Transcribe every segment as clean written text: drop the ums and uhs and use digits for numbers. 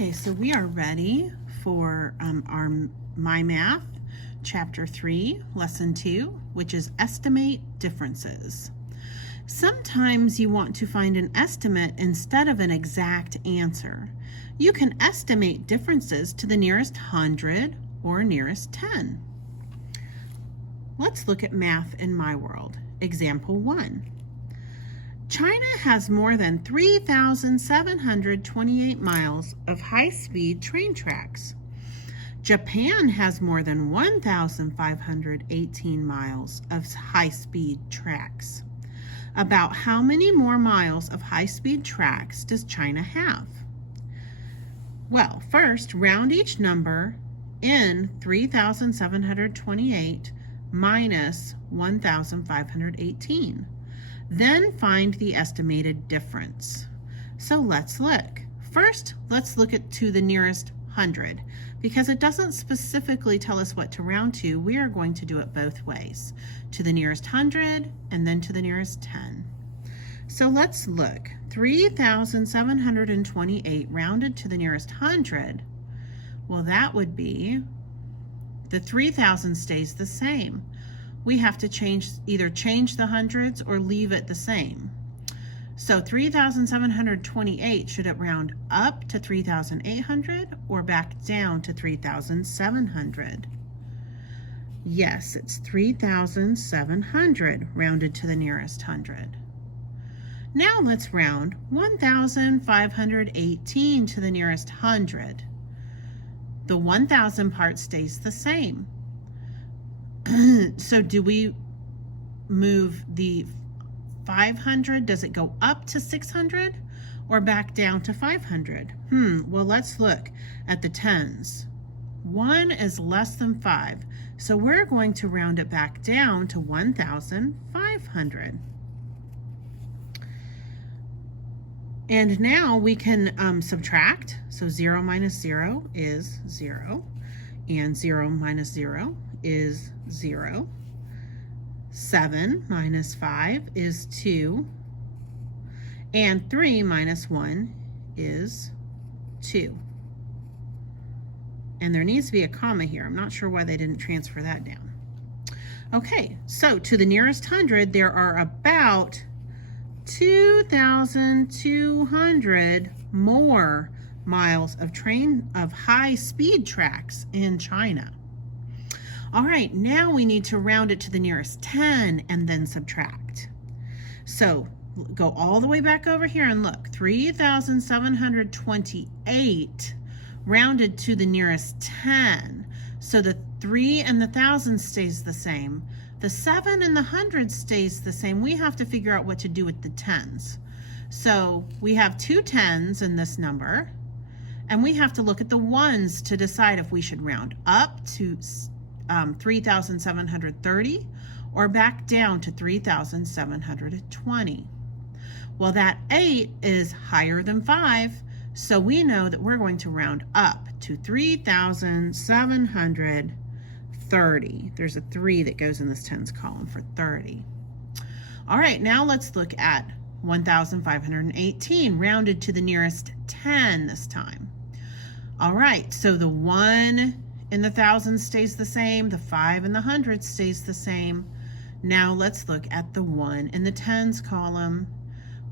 Okay, so we are ready for our MyMath Chapter 3, Lesson 2, which is Estimate Differences. Sometimes you want to find an estimate instead of an exact answer. You can estimate differences to the nearest 100 or nearest 10. Let's look at math in my world. Example 1. China has more than 3,728 miles of high-speed train tracks. Japan has more than 1,518 miles of high-speed tracks. About how many more miles of high-speed tracks does China have? Well, first, round each number in 3,728 minus 1,518. Then find the estimated difference. So let's look. First, let's look at to the nearest 100. Because it doesn't specifically tell us what to round to, we are going to do it both ways. To the nearest 100 and then to the nearest 10. So let's look. 3,728 rounded to the nearest 100. Well, that would be, the 3,000 stays the same. We have to either change the hundreds or leave it the same. So 3,728, should it round up to 3,800 or back down to 3,700? Yes, it's 3,700 rounded to the nearest 100. Now let's round 1,518 to the nearest 100. The 1,000 part stays the same. So do we move the 500? Does it go up to 600 or back down to 500? Well, let's look at the tens. 1 is less than 5, so we're going to round it back down to 1,500. And now we can subtract. So 0 minus 0 is 0, and 0 minus 0 is 0. 7 minus 5 is 2. And 3 minus 1 is 2. And there needs to be a comma here. I'm not sure why they didn't transfer that down. Okay, so to the nearest 100, there are about 2,200 more miles of high-speed tracks in China. All right, now we need to round it to the nearest 10 and then subtract. So go all the way back over here and look. 3,728 rounded to the nearest 10. So the 3 and the 1,000 stays the same. The 7 and the 100 stays the same. We have to figure out what to do with the tens. So we have 2 tens in this number, and we have to look at the ones to decide if we should round up to 3,730 or back down to 3,720. Well, that 8 is higher than 5, so we know that we're going to round up to 3,730. There's a 3 that goes in this tens column for 30. All right, now let's look at 1,518 rounded to the nearest 10 this time. All right, so the 1 in the 1,000 stays the same, the 5 in the 100 stays the same. Now let's look at the 1 in the tens column.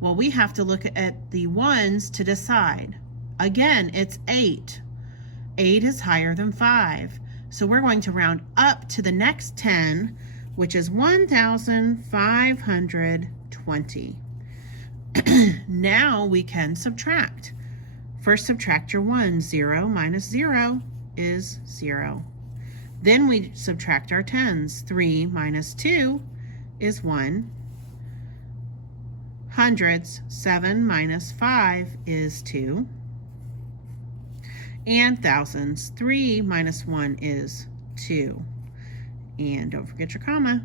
Well, we have to look at the ones to decide. Again, it's 8. 8 is higher than 5. So we're going to round up to the next 10, which is 1,520. Now we can subtract. First, subtract your 1. 0 minus 0 is 0. Then we subtract our tens. 3 minus 2 is 1. Hundreds, 7 minus 5 is 2. And thousands, 3 minus 1 is 2. And don't forget your comma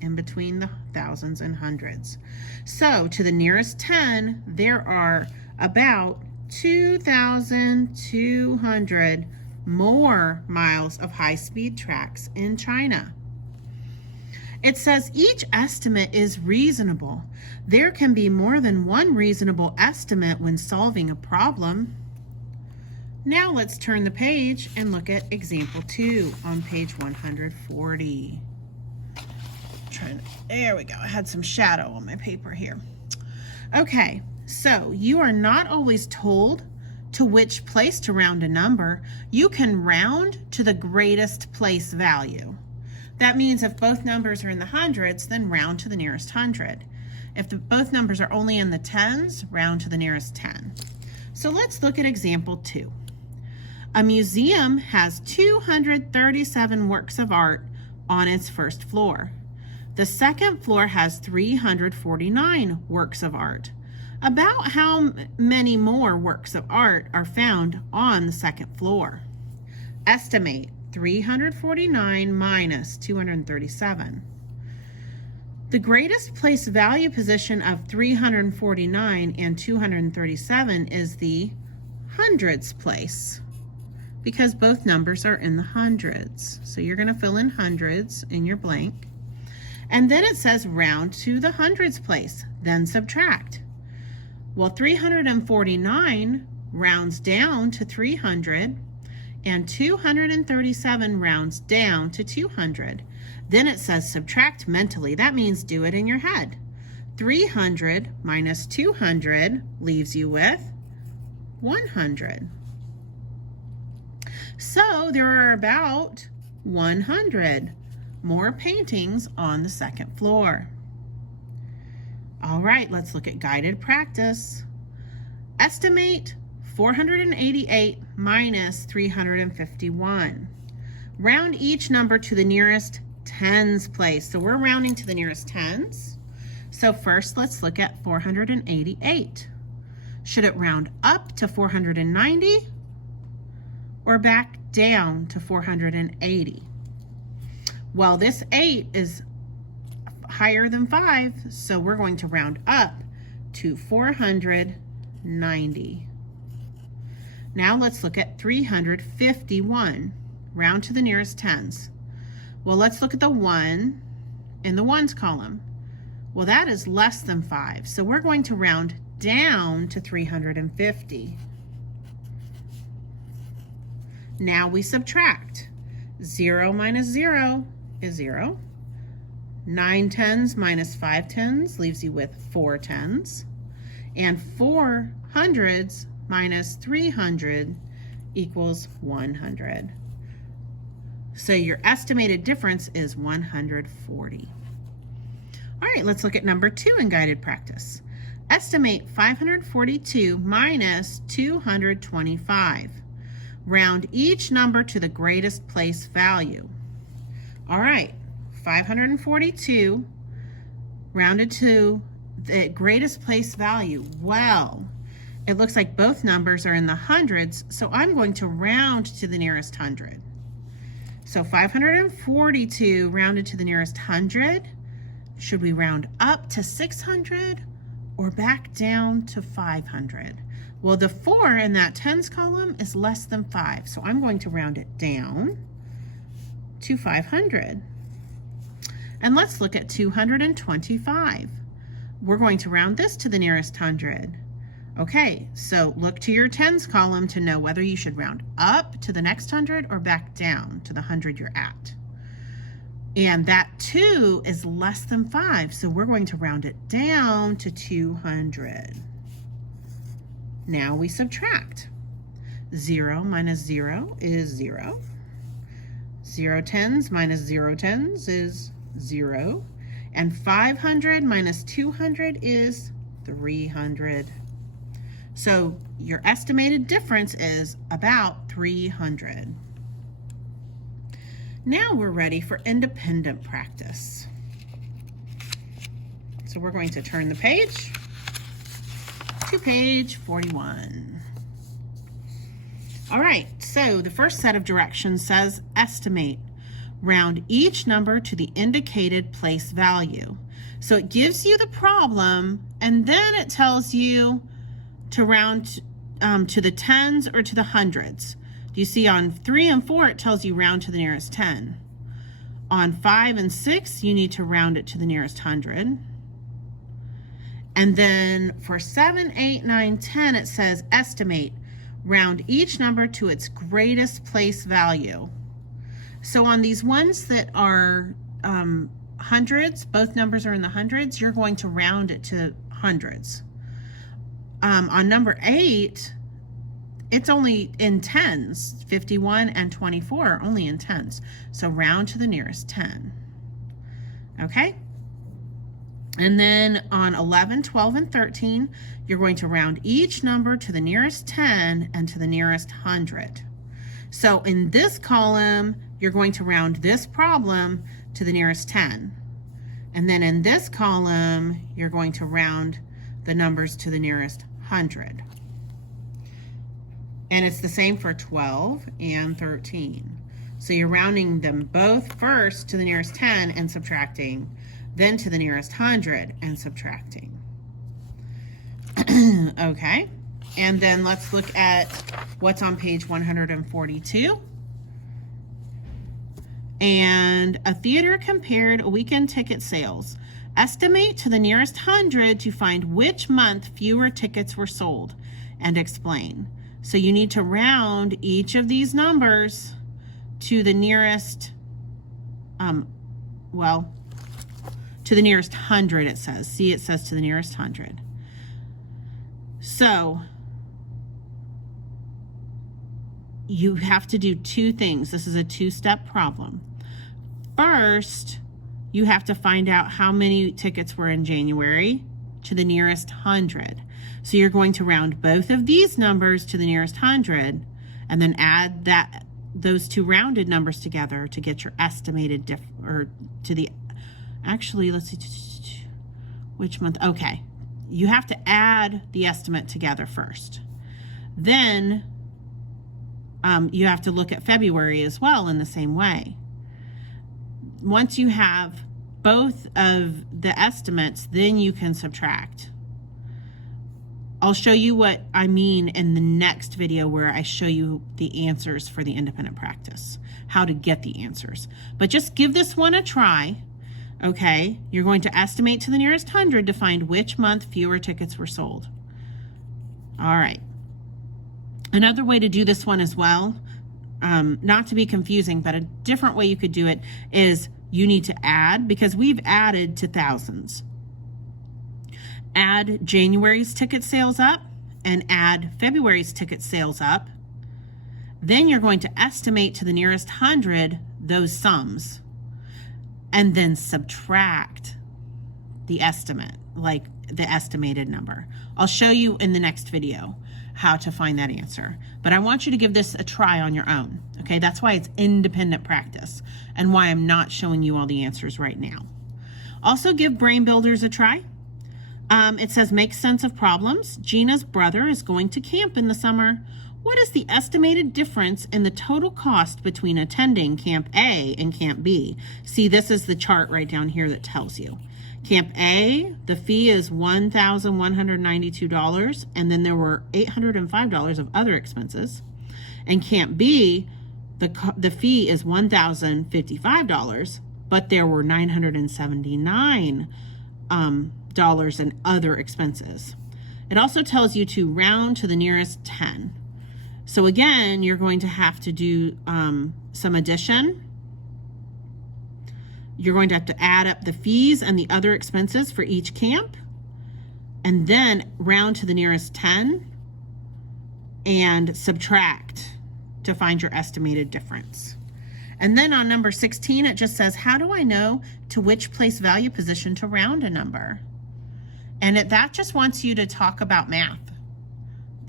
in between the thousands and hundreds. So to the nearest 10, there are about 2,200 more miles of high-speed tracks in China. It says each estimate is reasonable. There can be more than one reasonable estimate when solving a problem. Now let's turn the page and look at example 2 on page 140. There we go. I had some shadow on my paper here. Okay, so you are not always told to which place to round a number. You can round to the greatest place value. That means if both numbers are in the hundreds, then round to the nearest hundred. If both numbers are only in the tens, round to the nearest 10. So let's look at example 2. A museum has 237 works of art on its first floor. The second floor has 349 works of art. About how many more works of art are found on the second floor? Estimate 349 minus 237. The greatest place value position of 349 and 237 is the hundreds place, because both numbers are in the hundreds. So you're going to fill in hundreds in your blank. And then it says round to the hundreds place, then subtract. Well, 349 rounds down to 300, and 237 rounds down to 200. Then it says subtract mentally. That means do it in your head. 300 minus 200 leaves you with 100. So there are about 100 more paintings on the second floor. All right, let's look at guided practice. Estimate 488 minus 351. Round each number to the nearest tens place. So we're rounding to the nearest tens. So first, let's look at 488. Should it round up to 490 or back down to 480? Well, this 8 is higher than 5, so we're going to round up to 490. Now let's look at 351. Round to the nearest tens. Well, let's look at the 1 in the ones column. Well, that is less than 5, so we're going to round down to 350. Now we subtract. 0 minus 0 is 0. 9 tens minus 5 tens leaves you with 4 tens. And 4 hundreds minus 300 equals 100. So your estimated difference is 140. All right, let's look at number 2 in guided practice. Estimate 542 minus 225. Round each number to the greatest place value. All right, 542 rounded to the greatest place value. Well, it looks like both numbers are in the hundreds, so I'm going to round to the nearest hundred. So 542 rounded to the nearest hundred. Should we round up to 600 or back down to 500? Well, the 4 in that tens column is less than 5, so I'm going to round it down to 500. And let's look at 225. We're going to round this to the nearest hundred. Okay, so look to your tens column to know whether you should round up to the next hundred or back down to the 100 you're at. And that 2 is less than 5, so we're going to round it down to 200. Now we subtract. 0 minus 0 is 0. 0 tens minus 0 tens is 0. And 500 minus 200 is 300. So your estimated difference is about 300. Now we're ready for independent practice. So we're going to turn the page to page 41. All right, so the first set of directions says estimate. Round each number to the indicated place value. So it gives you the problem, and then it tells you to round to the tens or to the hundreds. You see on 3 and 4, it tells you round to the nearest 10. On 5 and 6, you need to round it to the nearest 100. And then for 7, 8, 9, 10, it says estimate. round each number to its greatest place value. So on these ones that are hundreds, both numbers are in the hundreds, you're going to round it to hundreds. On number 8, it's only in tens. 51 and 24 are only in tens. So round to the nearest 10. Okay? And then on 11, 12, and 13, you're going to round each number to the nearest 10 and to the nearest 100. So in this column, you're going to round this problem to the nearest 10. And then in this column, you're going to round the numbers to the nearest 100. And it's the same for 12 and 13. So you're rounding them both first to the nearest 10 and subtracting, then to the nearest 100 and subtracting. Okay, and then let's look at what's on page 142. And a theater compared a weekend ticket sales. Estimate to the nearest 100 to find which month fewer tickets were sold and explain. So you need to round each of these numbers to the nearest, to the nearest 100 it says. See, it says to the nearest 100. So you have to do two things. This is a two-step problem. First, you have to find out how many tickets were in January to the nearest 100. So you're going to round both of these numbers to the nearest 100 and then add those two rounded numbers together to get your estimated actually, let's see, which month? Okay, you have to add the estimate together first. Then you have to look at February as well in the same way. Once you have both of the estimates, then you can subtract. I'll show you what I mean in the next video where I show you the answers for the independent practice, how to get the answers. But just give this one a try, okay? You're going to estimate to the nearest 100 to find which month fewer tickets were sold. All right. Another way to do this one as well, not to be confusing, but a different way you could do it is you need to add, because we've added to thousands. Add January's ticket sales up and add February's ticket sales up. Then you're going to estimate to the nearest 100 those sums and then subtract the estimate, like the estimated number. I'll show you in the next video how to find that answer. But I want you to give this a try on your own, okay? That's why it's independent practice and why I'm not showing you all the answers right now. Also give Brain Builders a try. It says, make sense of problems. Gina's brother is going to camp in the summer. What is the estimated difference in the total cost between attending Camp A and Camp B? See, this is the chart right down here that tells you. Camp A, the fee is $1,192, and then there were $805 of other expenses. And Camp B, the fee is $1,055, but there were $979 dollars in other expenses. It also tells you to round to the nearest 10. So again, you're going to have to do some addition. You're going to have to add up the fees and the other expenses for each camp, and then round to the nearest 10 and subtract to find your estimated difference. And then on number 16, it just says, how do I know to which place value position to round a number? And that just wants you to talk about math.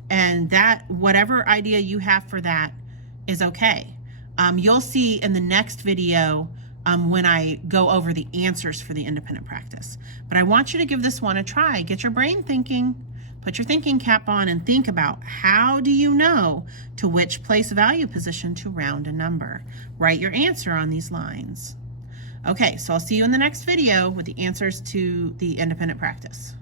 And that, whatever idea you have for that is okay. You'll see in the next video when I go over the answers for the independent practice. But I want you to give this one a try. Get your brain thinking, put your thinking cap on, and think about, how do you know to which place value position to round a number? Write your answer on these lines. Okay, so I'll see you in the next video with the answers to the independent practice.